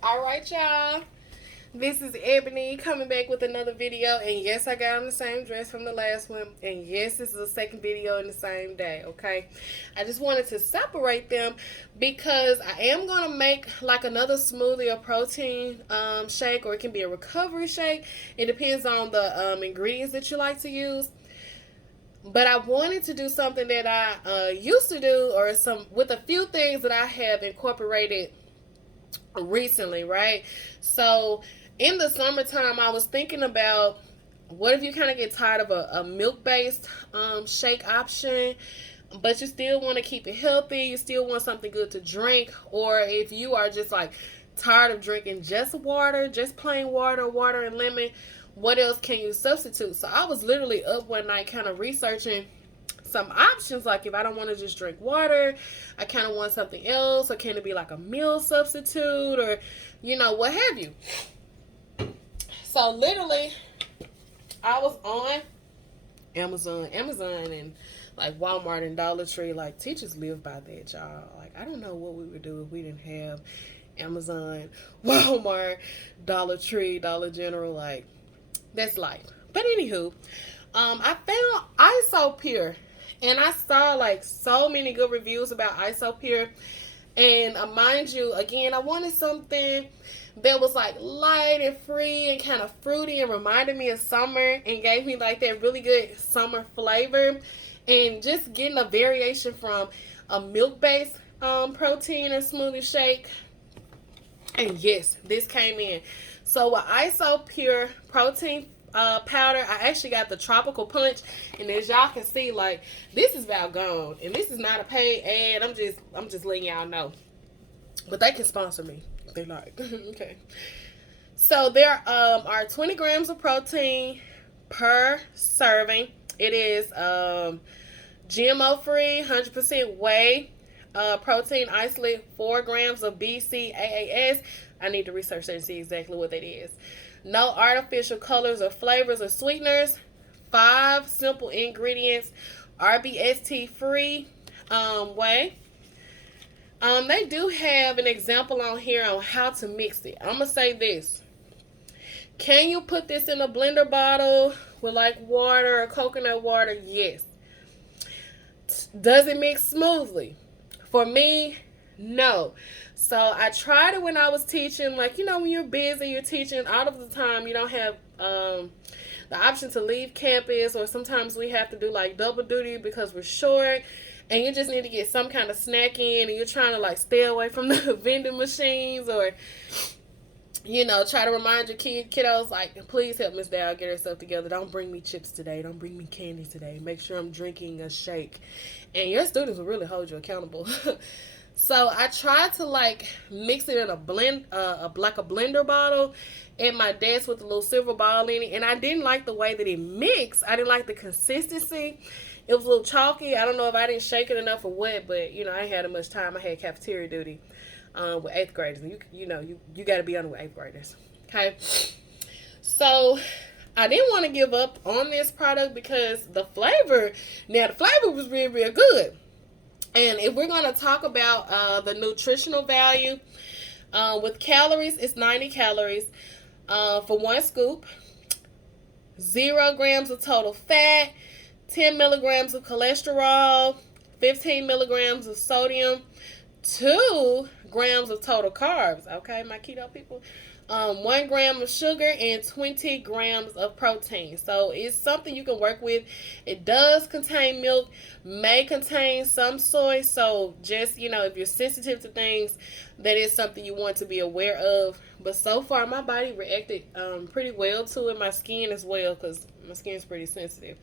All right, y'all. This is Ebony coming back with another video. And yes, I got on the same dress from the last one. And yes, this is the second video in the same day, okay? I just wanted to separate them because I am going to make like another smoothie or protein shake, or it can be a recovery shake. It depends on the ingredients that you like to use. But I wanted to do something that I used to do, or some with a few things that I have incorporated recently, right? So in the summertime, I was thinking about what if you kind of get tired of a milk based shake option, but you still want to keep it healthy, you still want something good to drink, or if you are just like tired of drinking just water, just plain water, water and lemon, what else can you substitute? So I was literally up one night kind of researching some options, like if I don't want to just drink water, I kind of want something else, or can it be like a meal substitute, or what have you. So literally I was on Amazon and like Walmart and Dollar Tree. Like, teachers live by that, y'all. Like, I don't know what we would do if we didn't have Amazon, Walmart, Dollar Tree, Dollar General. Like, that's life. But anywho, I found IsoPure, and I saw like so many good reviews about IsoPure. And mind you, again, I wanted something that was like light and free and kind of fruity and reminded me of summer and gave me like that really good summer flavor. And just getting a variation from a milk-based protein or smoothie shake. And yes, this came in. So with IsoPure protein powder, I actually got the tropical punch, and as y'all can see, like, this is about gone, and this is not a paid ad. I'm just letting y'all know, but they can sponsor me if they like. Okay. So there are 20 grams of protein per serving. It is GMO free, 100% whey protein isolate, 4 grams of BCAAs. I need to research that and see exactly what that is. No artificial colors or flavors or sweeteners. 5 simple ingredients. RBST free whey. They do have an example on here on how to mix it. I'm gonna say this. Can you put this in a blender bottle with like water or coconut water? Yes. Does it mix smoothly? For me, no. So I tried it when I was teaching. Like, when you're busy, you're teaching out of the time, you don't have the option to leave campus, or sometimes we have to do like double duty because we're short, and you just need to get some kind of snack in, and you're trying to like stay away from the vending machines, or try to remind your kiddos, like, please help Miss Dow get herself together. Don't bring me chips today. Don't bring me candy today. Make sure I'm drinking a shake. And your students will really hold you accountable. So I tried to like mix it in a blender bottle at my desk with a little silver ball in it, and I didn't like the way that it mixed. I didn't like the consistency. It was a little chalky. I don't know if I didn't shake it enough or what, but I ain't had much time. I had cafeteria duty with 8th graders, and you got to be on it with 8th graders. Okay, so I didn't want to give up on this product because the flavor was real, real good. And if we're going to talk about the nutritional value, with calories, it's 90 calories for 1 scoop, 0 grams of total fat, 10 milligrams of cholesterol, 15 milligrams of sodium, 2 grams of total carbs. Okay, my keto people. 1 gram of sugar and 20 grams of protein. So it's something you can work with. It does contain milk, may contain some soy. So just, if you're sensitive to things, that is something you want to be aware of. But so far, my body reacted pretty well to it. My skin as well, because my skin is pretty sensitive.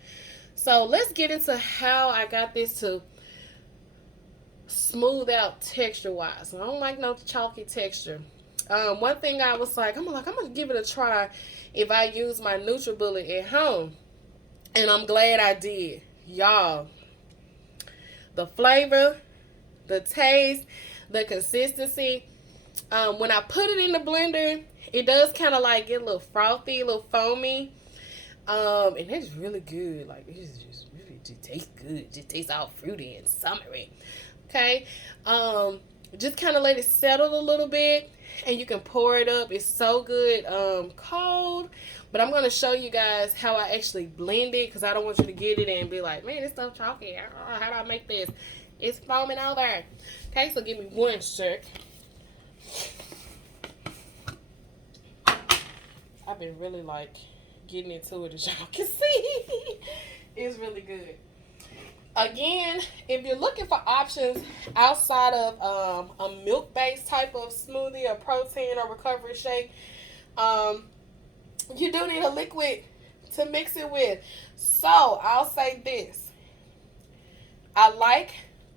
So let's get into how I got this to smooth out texture wise. I don't like no chalky texture. One thing I was like, I'm gonna give it a try if I use my NutriBullet at home, and I'm glad I did, y'all. The flavor, the taste, the consistency. When I put it in the blender, it does kind of like get a little frothy, a little foamy, and it's really good. Like, it just really tastes good. It just tastes all fruity and summery. Okay. Just kind of let it settle a little bit, and you can pour it up. It's so good cold. But I'm going to show you guys how I actually blend it, because I don't want you to get it and be like, man, this stuff chalky. How do I make this? It's foaming over. Okay, so give me 1 sec. I've been really like getting into it, as y'all can see. It's really good. Again, if you're looking for options outside of a milk-based type of smoothie or protein or recovery shake, you do need a liquid to mix it with. So I'll say this. I like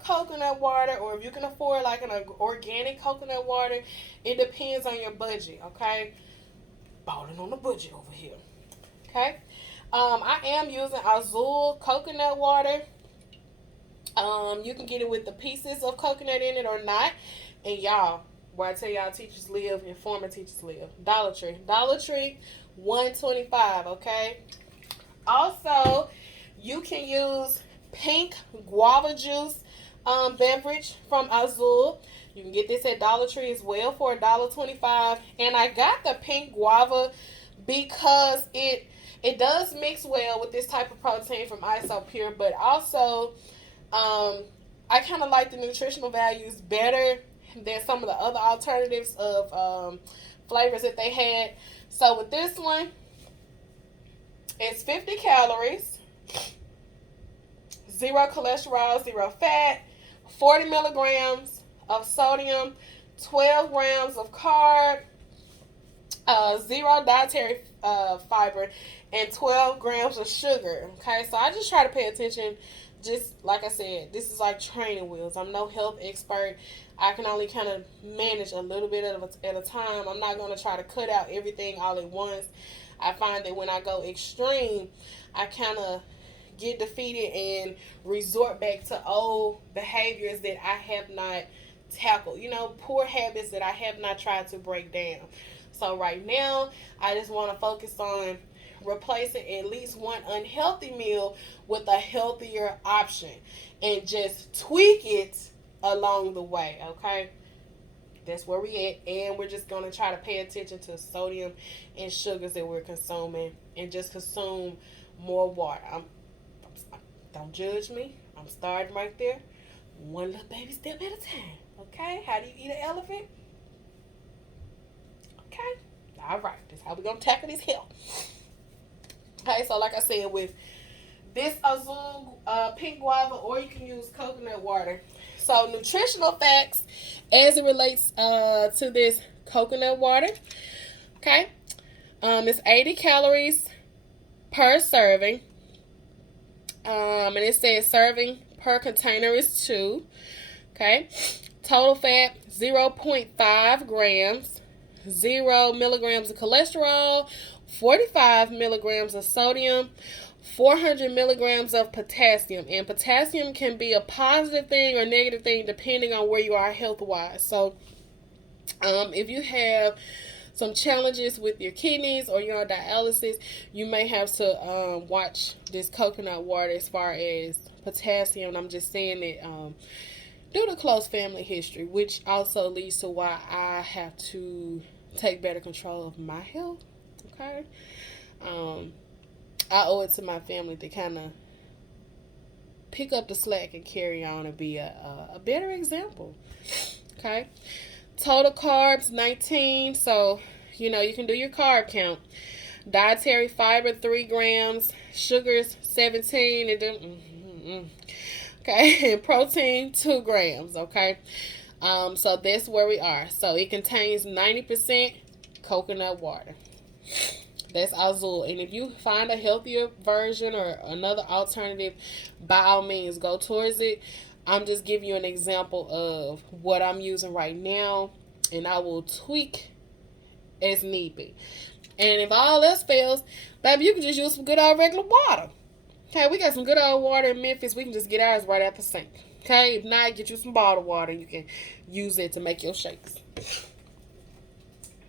coconut water, or if you can afford like an organic coconut water, it depends on your budget, okay? Balling on the budget over here. Okay? I am using Azul coconut water. You can get it with the pieces of coconut in it or not. And y'all, where I tell y'all teachers live and former teachers live. Dollar Tree. Dollar Tree, $1.25, okay? Also, you can use pink guava juice beverage from Azul. You can get this at Dollar Tree as well for $1.25. And I got the pink guava because it does mix well with this type of protein from IsoPure, but also I kind of like the nutritional values better than some of the other alternatives of flavors that they had. So with this one, it's 50 calories, 0 cholesterol, 0 fat, 40 milligrams of sodium, 12 grams of carb, 0 dietary fiber, and 12 grams of sugar. Okay, so I just try to pay attention. Just like I said, this is like training wheels. I'm no health expert. I can only kind of manage a little bit at a time. I'm not going to try to cut out everything all at once. I find that when I go extreme, I kind of get defeated and resort back to old behaviors that I have not tackled. You know, poor habits that I have not tried to break down. So right now, I just want to focus on replacing at least one unhealthy meal with a healthier option, and just tweak it along the way. Okay, that's where we at, and we're just going to try to pay attention to sodium and sugars that we're consuming, and just consume more water. Don't judge me. I'm starting right there, one little baby step at a time. Okay, how do you eat an elephant? Okay, all right, that's how we're going to tackle this health. Okay, so like I said, with this Azul pink guava, or you can use coconut water. So nutritional facts as it relates to this coconut water. Okay, it's 80 calories per serving. And it says serving per container is 2. Okay, total fat 0.5 grams, 0 milligrams of cholesterol, 45 milligrams of sodium, 400 milligrams of potassium. And potassium can be a positive thing or negative thing depending on where you are health-wise. So if you have some challenges with your kidneys or you're on dialysis, you may have to watch this coconut water as far as potassium. I'm just saying that due to close family history, which also leads to why I have to take better control of my health. Okay, I owe it to my family to kind of pick up the slack and carry on and be a better example. Okay, total carbs 19, so you know you can do your carb count. Dietary fiber 3 grams, sugars 17, and then okay, and protein 2 grams. Okay, so that's where we are. So it contains 90% coconut water. That's Azul. And if you find a healthier version or another alternative, by all means go towards it. I'm just giving you an example of what I'm using right now, and I will tweak as need be. And if all else fails, baby, you can just use some good old regular water. Okay, we got some good old water in Memphis. We can just get ours right at the sink. Okay, if not, get you some bottled water. You can use it to make your shakes.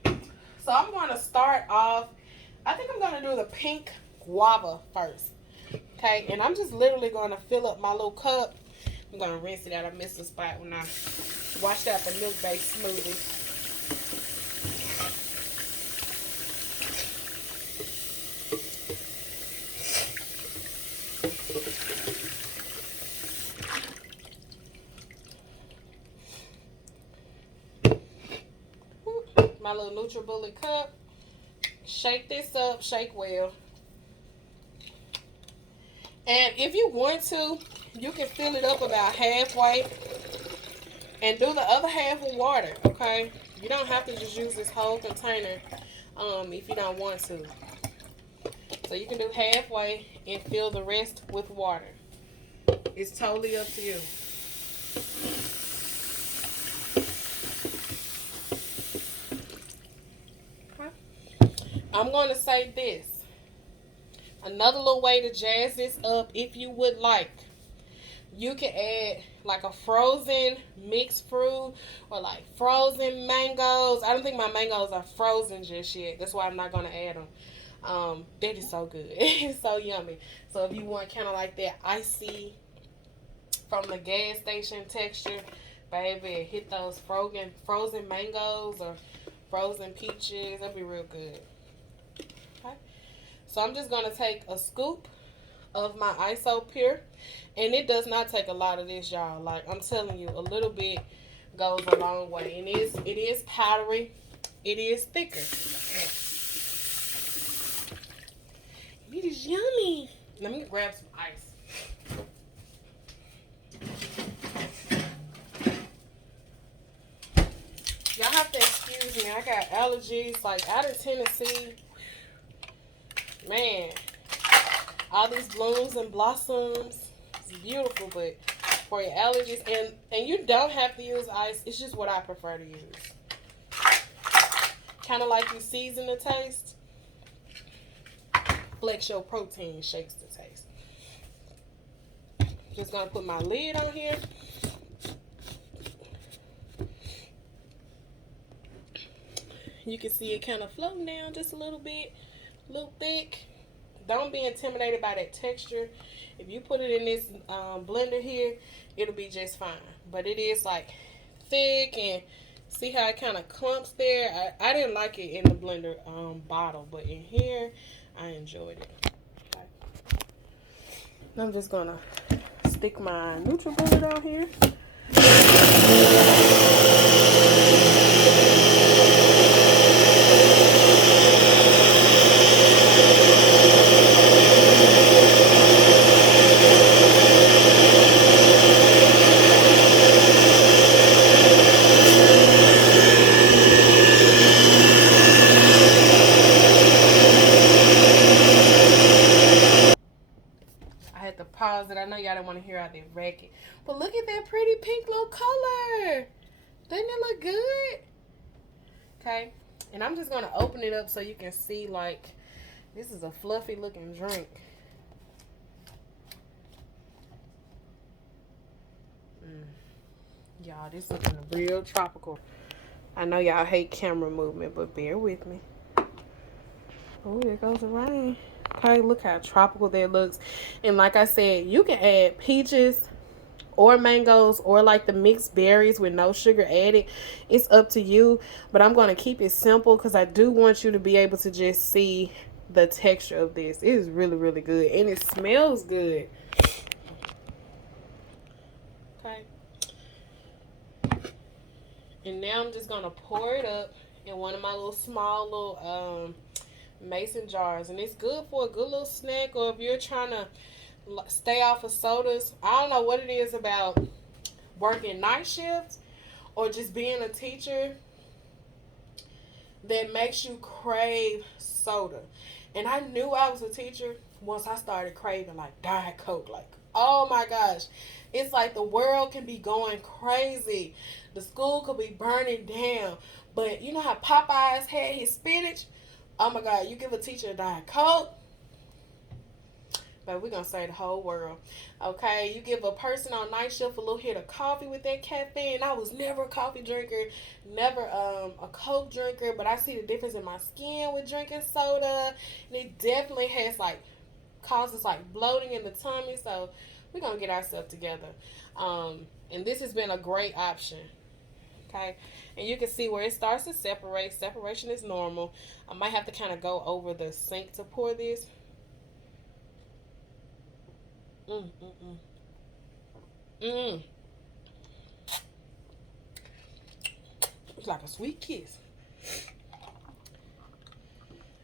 So I'm going to start off, I think I'm going to do the pink guava first. Okay, and I'm just literally going to fill up my little cup. I'm going to rinse it out. I missed a spot when I Washed out the milk-based smoothie. My little NutriBullet cup. Shake this up, shake well. And if you want to, you can fill it up about halfway and do the other half with water, okay? You don't have to just use this whole container if you don't want to. So you can do halfway and fill the rest with water. It's totally up to you. I'm going to say this. Another little way to jazz this up, if you would like, you can add like a frozen mixed fruit or like frozen mangoes. I don't think my mangoes are frozen just yet. That's why I'm not going to add them. That is so good. It's so yummy. So if you want kind of like that icy from the gas station texture, baby, hit those frozen mangoes or frozen peaches. That'd be real good. Okay. So I'm just going to take a scoop of my IsoPure. And it does not take a lot of this, y'all. Like, I'm telling you, a little bit goes a long way. And it is powdery. It is thicker. It is yummy. Let me grab some ice. Y'all have to excuse me. I got allergies. Like, out of Tennessee, man, all these blooms and blossoms. It's beautiful, but for your allergies, and you don't have to use ice. It's just what I prefer to use. Kind of like you season the taste. Flex your protein, shakes the taste. Just gonna put my lid on here. You can see it kind of floating down just a little bit, a little thick. Don't be intimidated by that texture. If you put it in this blender here, it'll be just fine. But it is like thick, and see how it kind of clumps there. I didn't like it in the blender bottle, but in here, I enjoyed it. Okay. I'm just gonna stick my NutriBullet on here. Pause it. I know y'all don't want to hear out there racket, but look at that pretty pink little color. Doesn't it look good? Okay, and I'm just gonna open it up so you can see, like, this is a fluffy looking drink. Y'all, this looking real tropical. I know y'all hate camera movement, but bear with me. Oh, there goes the rain. Okay, look how tropical that looks. And like I said, you can add peaches or mangoes or like the mixed berries with no sugar added. It's up to you, but I'm going to keep it simple because I do want you to be able to just see the texture of this. It is really, really good, and it smells good. Okay. And now I'm just going to pour it up in one of my little small little mason jars, and it's good for a good little snack, or if you're trying to stay off of sodas. I don't know what it is about working night shifts or just being a teacher that makes you crave soda. And I knew I was a teacher once I started craving like Diet Coke. Like, oh my gosh, it's like the world can be going crazy, the school could be burning down, but you know how Popeyes had his spinach? Oh my God, you give a teacher a Diet Coke, but we're going to save the whole world. Okay, you give a person on night shift a little hit of coffee with that caffeine. I was never a coffee drinker, never a Coke drinker, but I see the difference in my skin with drinking soda. And it definitely has like, causes like bloating in the tummy. So we're going to get ourselves together. And this has been a great option. Okay, and you can see where it starts to separate. Separation is normal. I might have to kind of go over the sink to pour this. Mm, mm, mm. Mm. It's like a sweet kiss.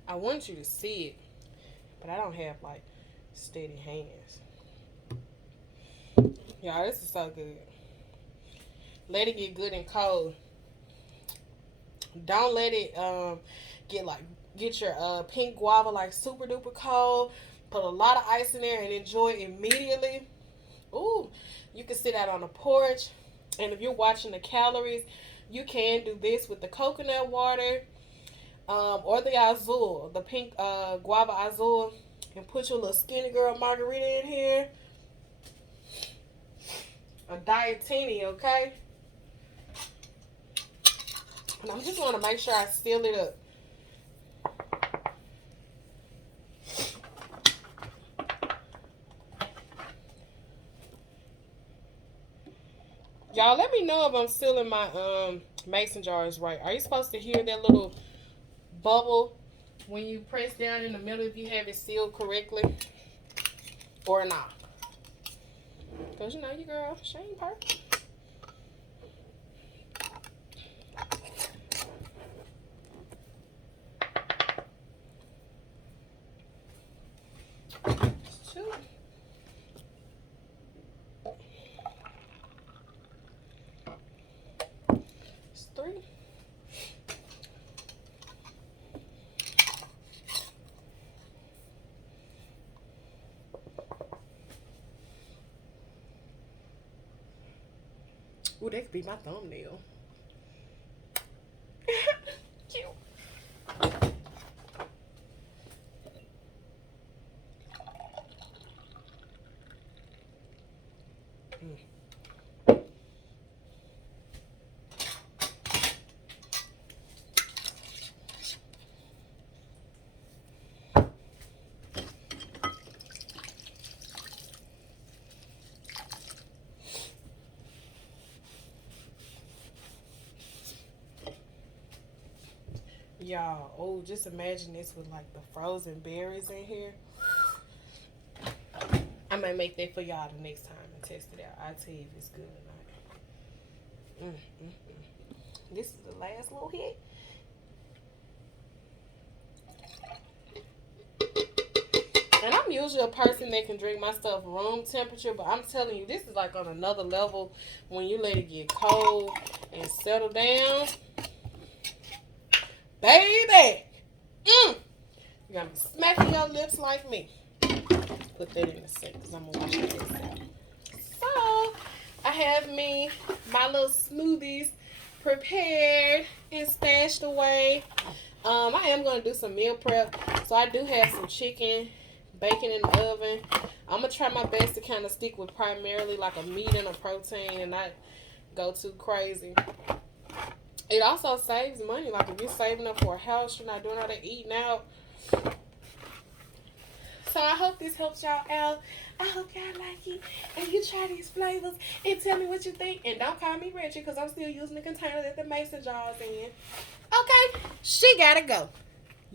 I want you to see it, but I don't have like steady hands. Y'all, this is so good. Let it get good and cold. Don't let it get your pink guava like super duper cold. Put a lot of ice in there and enjoy it immediately. Ooh, you can sit out on the porch, and if you're watching the calories, you can do this with the coconut water, or the azul, the pink guava azul, and put your little skinny girl margarita in here. A dietini, okay? And I'm just want to make sure I seal it up. Y'all, let me know if I'm sealing my mason jars right. Are you supposed to hear that little bubble when you press down in the middle if you have it sealed correctly or not? Because you know your girl, she ain't perfect. It's 2. It's 3. Ooh, that could be my thumbnail. Cute. Y'all, oh, just imagine this with like the frozen berries in here. I might make that for y'all the next time and test it out. I'll tell you if it's good or not. This is the last little hit. And I'm usually a person that can drink my stuff room temperature, but I'm telling you, this is like on another level when you let it get cold and settle down. Baby! You gotta be smacking your lips like me. Put that in the sink because I'm gonna wash this out. So, I have me my little smoothies prepared and stashed away. I am gonna do some meal prep. So I do have some chicken, bacon in the oven. I'm gonna try my best to kind of stick with primarily like a meat and a protein and not go too crazy. It also saves money. Like if you're saving up for a house, you're not doing all that eating out. So I hope this helps y'all out. I hope y'all like it. And you try these flavors and tell me what you think. And don't call me Richard because I'm still using the container that the mason jar's in. Okay, she gotta go.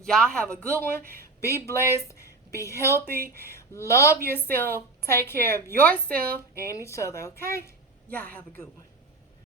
Y'all have a good one. Be blessed. Be healthy. Love yourself. Take care of yourself and each other, okay? Y'all have a good one.